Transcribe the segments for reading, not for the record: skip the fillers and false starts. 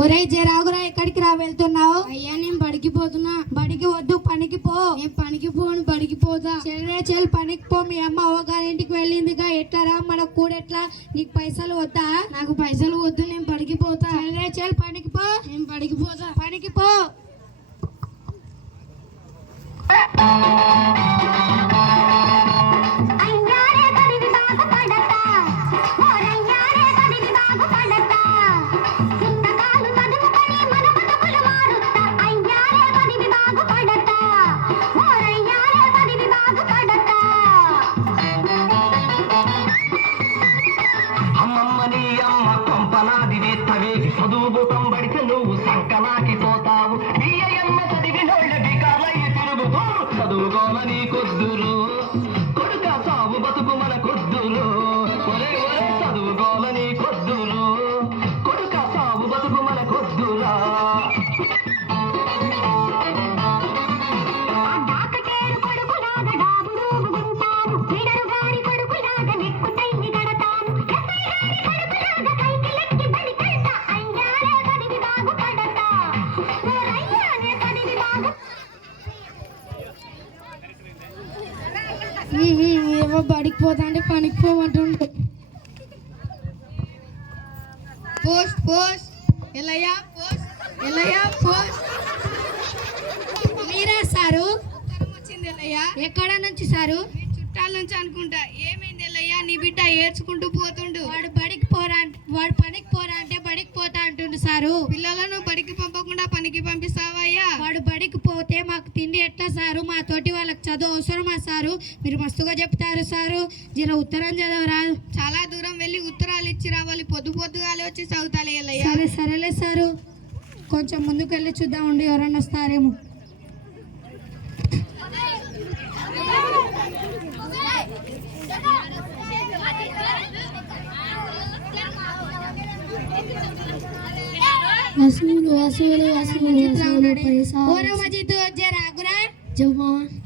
ఒరే జరాగురా, ఎక్కడికి రా వెళ్తున్నావు? అయ్యా నేను బడికి పోతున్నా. బడికి వద్దు, పనికి పో. నేను పనికి పోను, బడికి పోతా. చెల్ పనికి పో. మీ అమ్మ అవ్వగారింటికి వెళ్ళిందిగా, ఎట్లా రా? మన కూడెట్లా? నీకు పైసలు వద్దా? నాకు పైసలు వద్దు, నేను బడికి పోతా. చెల్ పనికి పో. నేను బడికి పోతా. పనికి పో. ఏమో బడికి పోతా అంటే పనికి పోమంటుండు. పోస్ట్ పోస్ట్ ఎలయ్యా పోస్ట్ ఎలయ్యా పోస్ట్. మీరా సారు? వచ్చింది ఎలయ్యా. ఎక్కడ నుంచి సారు? చుట్టాల నుంచి అనుకుంటా. ఏమైంది ఎలయ్యా? నీ బిడ్డ ఏడ్చుకుంటూ పోతుండు. వాడు పనికి పోరా అంటే బడికి పోతా అంటుండు సారు. పిల్లలను బడికి పంపకుండా పనికి పంపిస్తావయ్యా? వాడు బడికి పోతే మాకు తిండి ఎట్లా సారు? మా తోటి వాళ్ళకి చదువు అవసరమా సారు? మీరు మస్తుగా చెప్తారు సారు. జర ఉత్తరం చదవరా. చాలా దూరం వెళ్ళి ఉత్తరాలు ఇచ్చి రావాలి. పొద్దుగాలే వచ్చి చదువుతాలే ఎలయ్యా. సరేలే సారు. కొంచెం ముందుకు వెళ్ళి చూద్దాం ఉండి, ఎవరన్నా వస్తారేమో.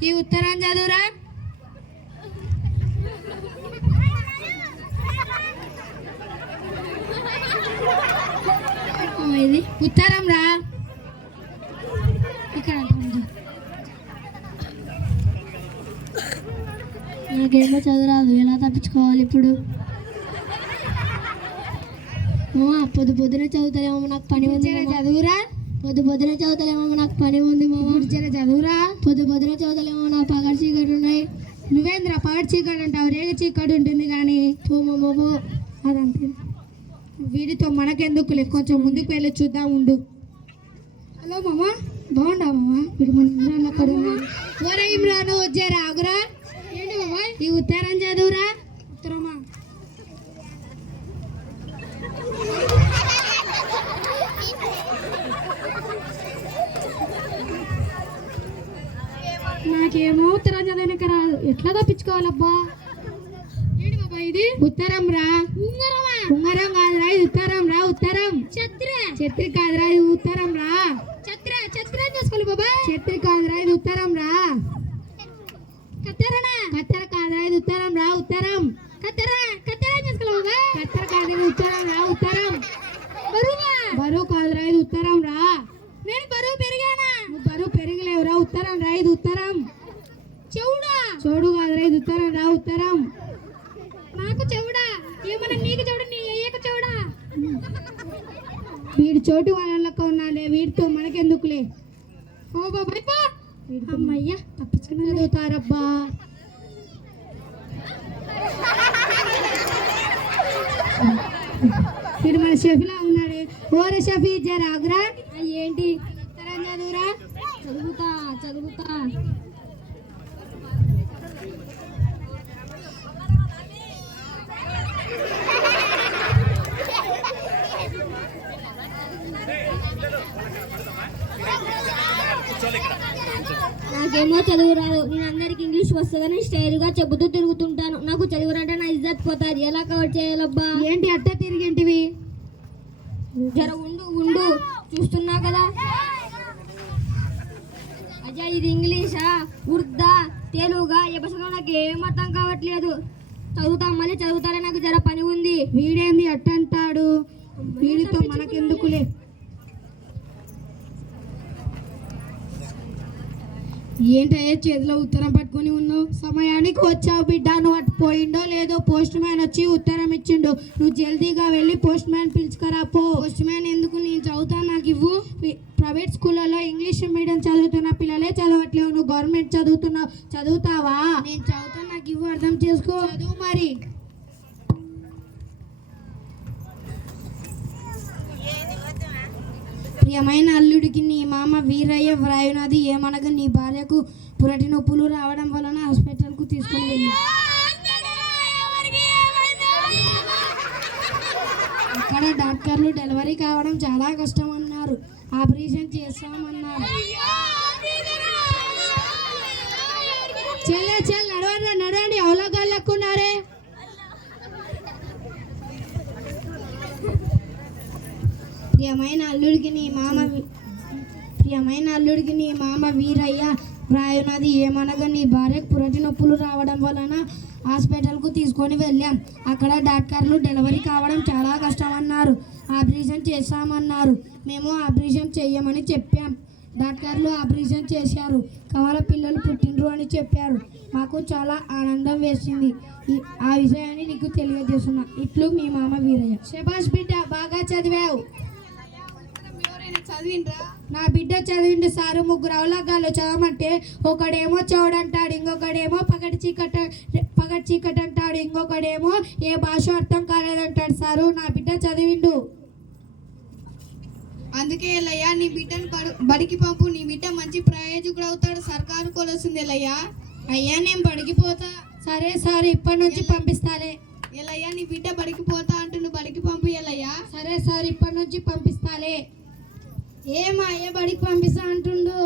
ఈ ఉత్తరం చదువురా. ఇది ఉత్తరం రా. ఇక్కడ నాకేమో చదువురాదు, ఎలా తప్పించుకోవాలి ఇప్పుడు? పొద్దున చదువుతాలేమో, నాకు పని ఉంది. చదువురా. పొద్దున చదువుతాలేమో, నాకు పని ఉంది మామ. చదువురా. పొద్దున చదువుతాలేమో, నా పగటి చీకటి ఉన్నాయి. నువ్వేంద్రా పగటి చీకటి అంటావు? రేగ చీకటి ఉంటుంది కానీ. పో మామ పో. అదంతే. వీడితో మనకెందుకులే, కొంచెం ముందుకు వెళ్ళి చూద్దాం ఉండు. హలో మామ, బాగుండా మామ? వీడు మన ఇమ్రాన్ అక్కడ ఉన్నాడు. ఓరే ఇమ్రాన్, వచ్చారా? ఆగురా. ఏంటి మామ? ఈ ఉత్తరం చదువురా. ఉత్తరమా? నాకేమో ఉత్తరం చదవనిక రాదు, ఎట్లా తప్పించుకోవాలబ్బా? ఏంటి బాబా ఇది? ఉత్తరం రా. ఉంగరం కాదురా, ఇది ఉత్తరం రా. ఉత్తరం. ఛత్రి కాదురా, ఇది ఉత్తరం రా. ఛత్రి చేసుకోవాలి బాబా. ఛత్రి కాదురా, ఇది ఉత్తరం రా. కత్తెర కాదురా, ఇది ఉత్తరం రా. ఉత్తరం. కత్తెర చేసుకోవాలి బాబా. కత్తెర కాదు, ఇది ఉత్తరం రా. ఉత్తరం. బరువు కాదురా, ఇది ఉత్తరం రా. నేను బరువు పెరిగానా? నువ్వు బరువు పెరగలేవురా. ఉత్తరం రా, ఇది ఉత్తరం. చెవుడు కాదురా, ఇది ఉత్తరం రా. ఉత్తరం. నాకు చెవుడా? ఏమన్నా నీకు చెవుడు, నీ అయ్యకు చెవుడా? వీడి చోటు వాళ్ళక్క ఉన్నాలే, వీడితో మనకెందుకులే. ఓ బాబాయ్ పా. అమ్మయ్యా, తప్పించుకుని చదువుతారబ్బా. వీడు మన షఫీలా ఉన్నాడే. ఓరే షఫీ, జరాగురా. ఏంటి? ఉత్తరం చదువురా. చదువుతా. నాకేమో చదువు రాదు. నేను అందరికి ఇంగ్లీష్ వస్తుందని స్టైల్గా చెబుతూ తిరుగుతుంటాను. నాకు చదువురంటే నా ఇజ్జత్ పోతుంది. ఎలా కవర్ చేయాలబ్బా? ఏంటి అట్ట తిరిగేంటివి? జర ఉండు చూస్తున్నా కదా. అజయ్, ఇది ఇంగ్లీషా, ఉర్దా, తెలుగా, ఏ భాషలో నాకు ఏం అర్థం కావట్లేదు. మళ్ళీ చదువుతారే, నాకు జర పని ఉంది. వీడేంది అట్టంటాడు? వీడితో మనకెందుకులే. ఏంటయ్యా చేతిలో ఉత్తరం పట్టుకొని ఉన్నావు? సమయానికి వచ్చావు బిడ్డ. నువ్వు అటు పోయిండో లేదో పోస్ట్ మ్యాన్ వచ్చి ఉత్తరం ఇచ్చిండు. నువ్వు జల్దీగా వెళ్ళి పోస్ట్ మ్యాన్ పిలుచుకరా పో. పోస్ట్ మ్యాన్ ఎందుకు? నేను చదువుతాను, నాకు ఇవ్వు. ప్రైవేట్ స్కూళ్ళలో ఇంగ్లీష్ మీడియం చదువుతున్న పిల్లలే చదవట్లేవు. నువ్వు గవర్నమెంట్ చదువుతున్నావు, చదువుతావా? నేను చదువుతాను, నాకు ఇవ్వు, అర్థం చేసుకో. చదువు మరి. ప్రియమైన అల్లుడికి నీ మామ వీరయ్య వ్రాయునది ఏమనగా నీ భార్యకు పురటి నొప్పులు రావడం వలన హాస్పిటల్కు తీసుకొని వెళ్ళి అక్కడ డాక్టర్లు డెలివరీ కావడం చాలా కష్టం అన్నారు. ఆపరేషన్ చేస్తామన్నారు. నడవండి నడవండి, అవలోగాలు లెక్కున్నారే. ప్రియమైన అల్లుడికి నీ మామ వీరయ్య వ్రాయునది ఏమనగా నీ భార్యకు పురటి నొప్పులు రావడం వలన హాస్పిటల్కు తీసుకొని వెళ్ళాం. అక్కడ డాక్టర్లు డెలివరీ కావడం చాలా కష్టం అన్నారు. ఆపరేషన్ చేస్తామన్నారు. మేము ఆపరేషన్ చెయ్యమని చెప్పాం. డాక్టర్లు ఆపరేషన్ చేశారు. కమల పిల్లలు పుట్టినరు అని చెప్పారు. మాకు చాలా ఆనందం వేసింది. ఆ విషయాన్ని నీకు తెలియజేస్తున్నా. ఇట్లు మీ మామ వీరయ్య. శభాష్ బిడ్డ, బాగా చదివావు. చదివిండ్రా? నా బిడ్డ చదివిండు సారు. ముగ్గురు అవలాగాలు చదవమంటే ఒకడేమో చౌడంటాడు, ఇంకొకడేమో పగటి చీకటి అంటాడు, ఇంకొకడేమో ఏ భాష అర్థం కాలేదంటాడు సారు. నా బిడ్డ చదివిండు. అందుకే ఎల్లయ్యా నీ బిడ్డను బడికి పంపు. నీ బిడ్డ మంచి ప్రయోజకుడు అవుతాడు. సర్కారు కొలుస్తుంది ఎల్లయ్యా. అయ్యా నేను బడికి పోతా. సరే సారు, ఇప్పటి నుంచి పంపిస్తాలే. ఎల్లయ్యా నీ బిడ్డ బడికి పోతా అంటుండు, బడికి పంపు ఎల్లయ్యా. సరే సారు, ఇప్పటి నుంచి పంపిస్తాలే. ఏమా అయ్యా బడికి పంపిస్తా అంటుండు.